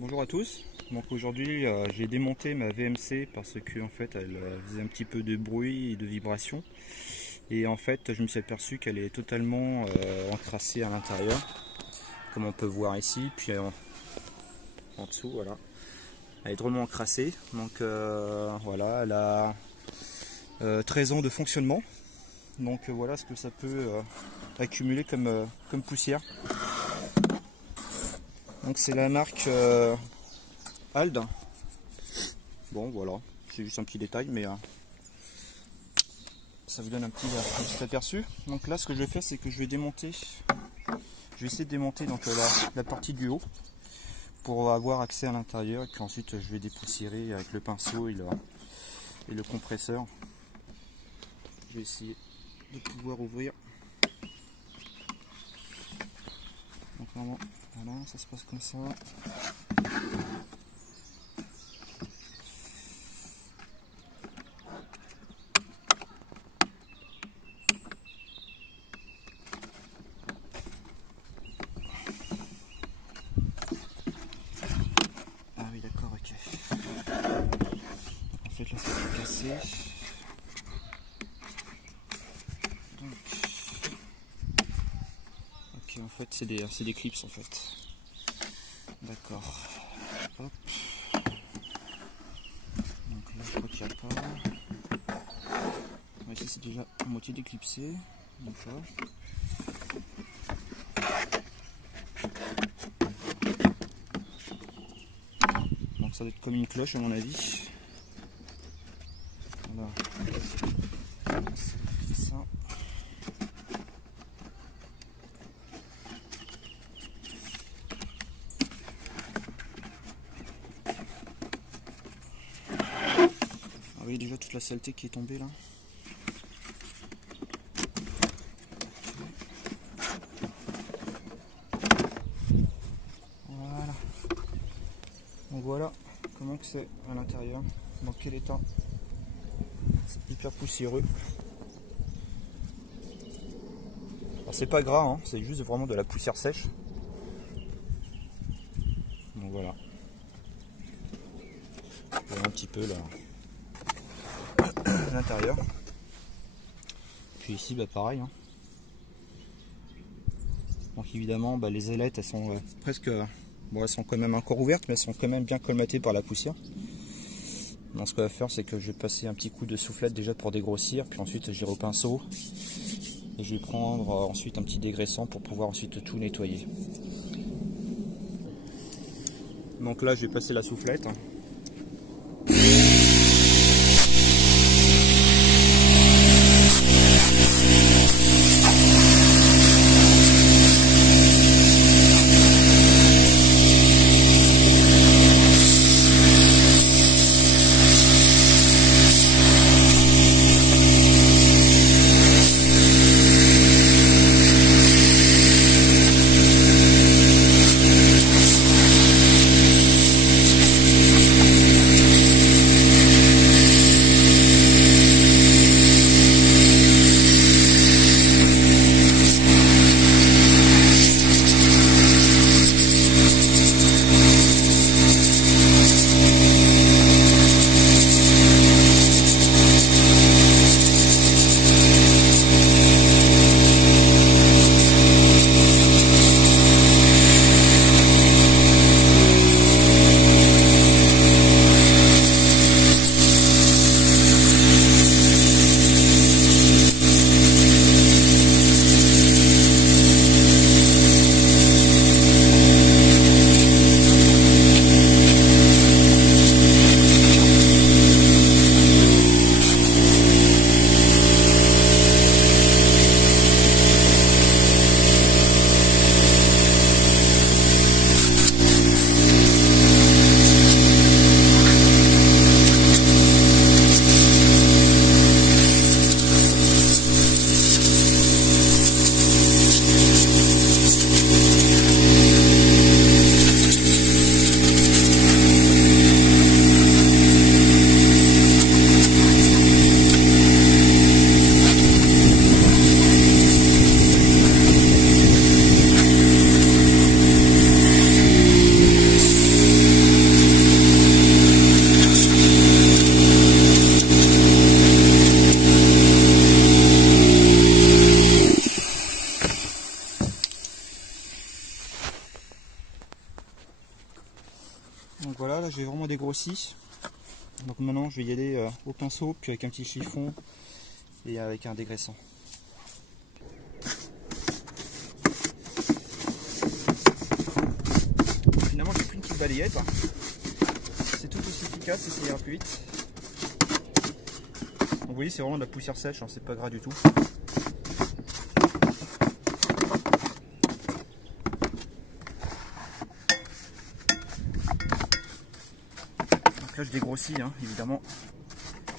Bonjour à tous. Donc aujourd'hui j'ai démonté ma VMC parce que en fait elle faisait un petit peu de bruit et de vibration, et en fait je me suis aperçu qu'elle est totalement encrassée à l'intérieur, comme on peut voir ici, puis en dessous, voilà, elle est drôlement encrassée. Donc voilà, elle a 13 ans de fonctionnement, donc voilà ce que ça peut accumuler comme poussière. Donc c'est la marque Ald. Bon voilà, c'est juste un petit détail, mais ça vous donne un petit aperçu. Donc là ce que je vais faire, c'est que je vais démonter, je vais essayer de démonter donc la partie du haut pour avoir accès à l'intérieur, et puis ensuite je vais dépoussiérer avec le pinceau et le compresseur. Je vais essayer de pouvoir ouvrir. Donc normalement, voilà, ça se passe comme ça. Ah oui, d'accord, ok. En fait là ça s'est cassé. Donc, ok, en fait c'est des clips en fait. D'accord. Hop. Donc là je crois qu'il n'y a pas. Ici c'est déjà à moitié déclipsé. D'accord. Donc ça doit être comme une cloche à mon avis. Voilà. C'est ça. Vous voyez déjà toute la saleté qui est tombée là. Voilà. Donc voilà comment que c'est à l'intérieur. Dans quel état. C'est hyper poussiéreux. Alors c'est pas gras, hein, c'est juste vraiment de la poussière sèche. Donc voilà. Voilà un petit peu là à l'intérieur. Puis ici bah pareil. Hein. Donc évidemment bah, les ailettes elles sont presque. Bon, elles sont quand même encore ouvertes, mais elles sont quand même bien colmatées par la poussière. Donc ce qu'on va faire, c'est que je vais passer un petit coup de soufflette déjà pour dégrossir, puis ensuite j'irai au pinceau et je vais prendre ensuite un petit dégraissant pour pouvoir ensuite tout nettoyer. Donc là je vais passer la soufflette. Donc voilà, là j'ai vraiment dégrossi. Donc maintenant je vais y aller au pinceau, puis avec un petit chiffon et avec un dégraissant. Finalement j'ai pris une petite balayette. C'est tout aussi efficace et ça ira plus vite. Donc vous voyez, c'est vraiment de la poussière sèche, hein, c'est pas gras du tout. Donc là je dégrossis hein, évidemment.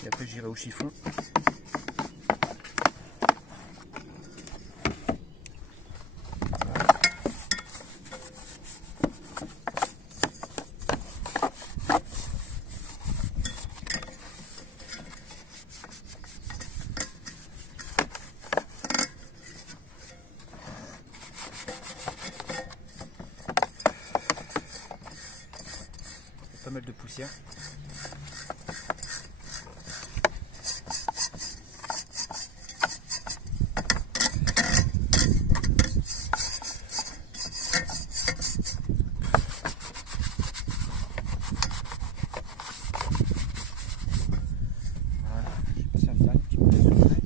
Et après j'irai au chiffon. Pas mal de poussière. Voilà, je vais passer un dernier petit peu de soufflette.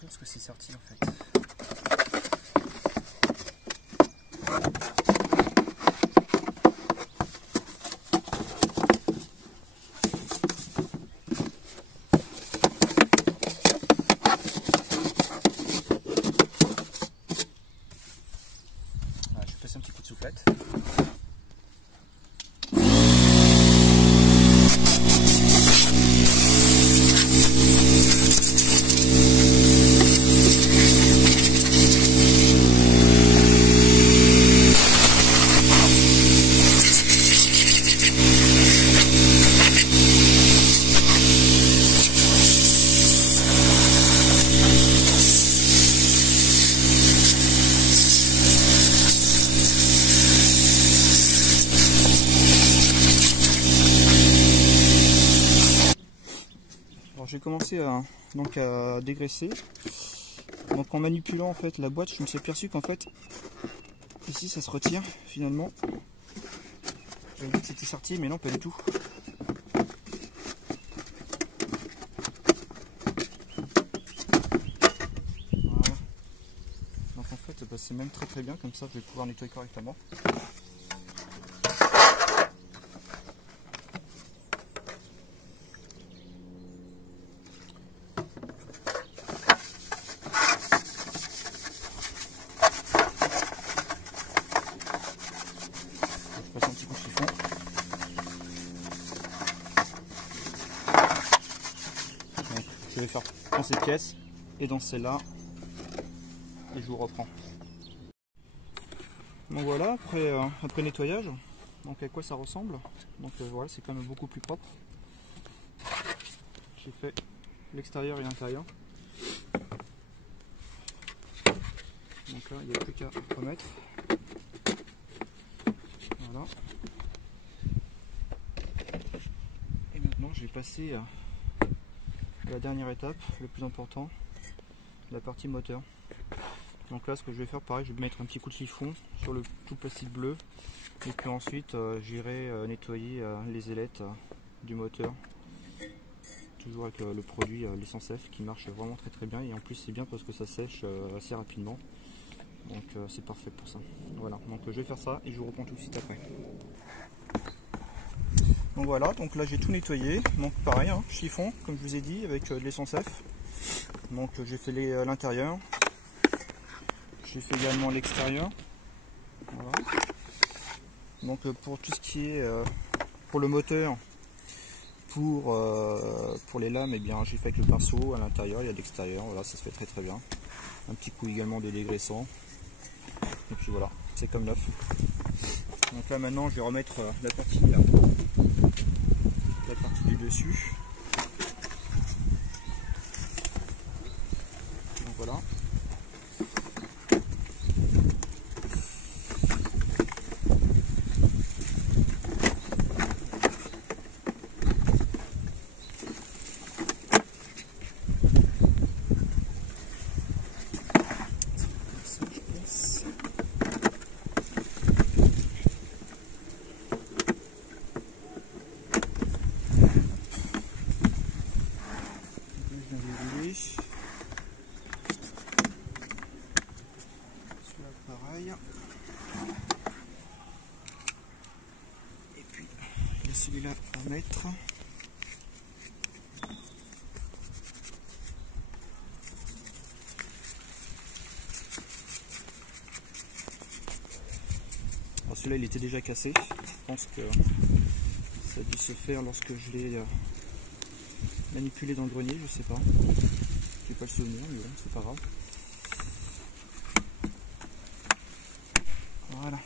Parce que c'est sorti en fait. Voilà, je vais passer un petit coup de soufflette. Alors j'ai commencé à dégraisser. Donc en manipulant en fait la boîte, je me suis aperçu qu'en fait ici ça se retire finalement. J'avais dit que c'était sorti mais non, pas du tout. Voilà. Donc en fait bah, c'est même très bien, comme ça je vais pouvoir nettoyer correctement. Passe un petit coup de chiffon. Donc, je vais faire dans cette pièce et dans celle-là et je vous reprends. Donc voilà, après nettoyage, donc à quoi ça ressemble. Donc voilà, c'est quand même beaucoup plus propre. J'ai fait l'extérieur et l'intérieur. Donc là, il n'y a plus qu'à remettre. Voilà. Et maintenant, je vais passer à la dernière étape, le plus important, la partie moteur. Donc là, ce que je vais faire, pareil, je vais mettre un petit coup de chiffon sur le tout plastique bleu. Et puis ensuite, j'irai nettoyer les ailettes du moteur. Toujours avec le produit l'essence F qui marche vraiment très bien. Et en plus, c'est bien parce que ça sèche assez rapidement. Donc c'est parfait pour ça. Voilà, donc je vais faire ça et je vous reprends tout de suite après. Donc voilà, donc là j'ai tout nettoyé. Donc pareil, hein, chiffon, comme je vous ai dit, avec de l'essence F. Donc j'ai fait l'intérieur. J'ai fait également l'extérieur. Voilà. Donc pour tout ce qui est pour le moteur, pour les lames, eh bien j'ai fait avec le pinceau à l'intérieur et à l'extérieur. Voilà, ça se fait très bien. Un petit coup également de dégraissant. Et puis voilà, c'est comme neuf. Donc là maintenant je vais remettre la partie du dessus. Donc voilà. mettre. Alors celui-là il était déjà cassé, je pense que ça a dû se faire lorsque je l'ai manipulé dans le grenier, je sais pas. J'ai pas le souvenir, mais bon, c'est pas grave. Voilà.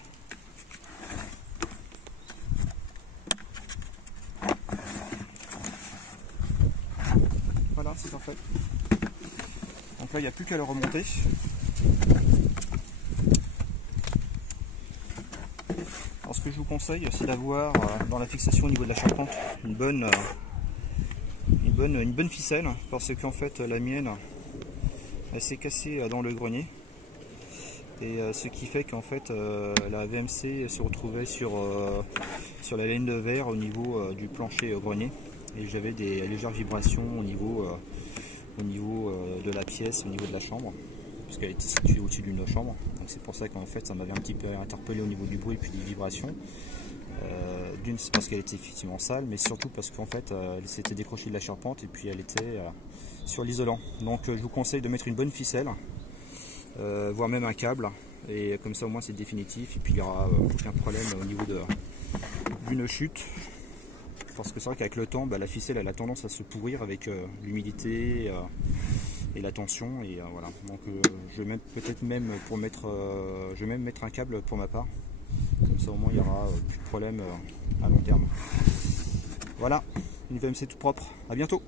Voilà, c'est parfait. Donc là, il n'y a plus qu'à le remonter. Alors ce que je vous conseille, c'est d'avoir dans la fixation au niveau de la charpente une bonne ficelle, parce qu'en fait la mienne elle s'est cassée dans le grenier, et ce qui fait qu'en fait la VMC se retrouvait sur la laine de verre au niveau du plancher grenier, et j'avais des légères vibrations au niveau de la pièce, au niveau de la chambre, parce qu'elle était située au-dessus d'une chambre. Donc c'est pour ça qu'en fait ça m'avait un petit peu interpellé au niveau du bruit puis des vibrations. D'une, c'est parce qu'elle était effectivement sale, mais surtout parce qu'en fait elle s'était décrochée de la charpente et puis elle était sur l'isolant. Donc je vous conseille de mettre une bonne ficelle, voire même un câble, et comme ça au moins c'est définitif, et puis il n'y aura aucun problème au niveau d'une chute. Parce que c'est vrai qu'avec le temps, la ficelle elle a tendance à se pourrir avec l'humidité et la tension, et voilà. Donc je vais peut-être même je vais même mettre un câble pour ma part. Comme ça au moins il n'y aura plus de problème à long terme. Voilà, une VMC toute propre. À bientôt.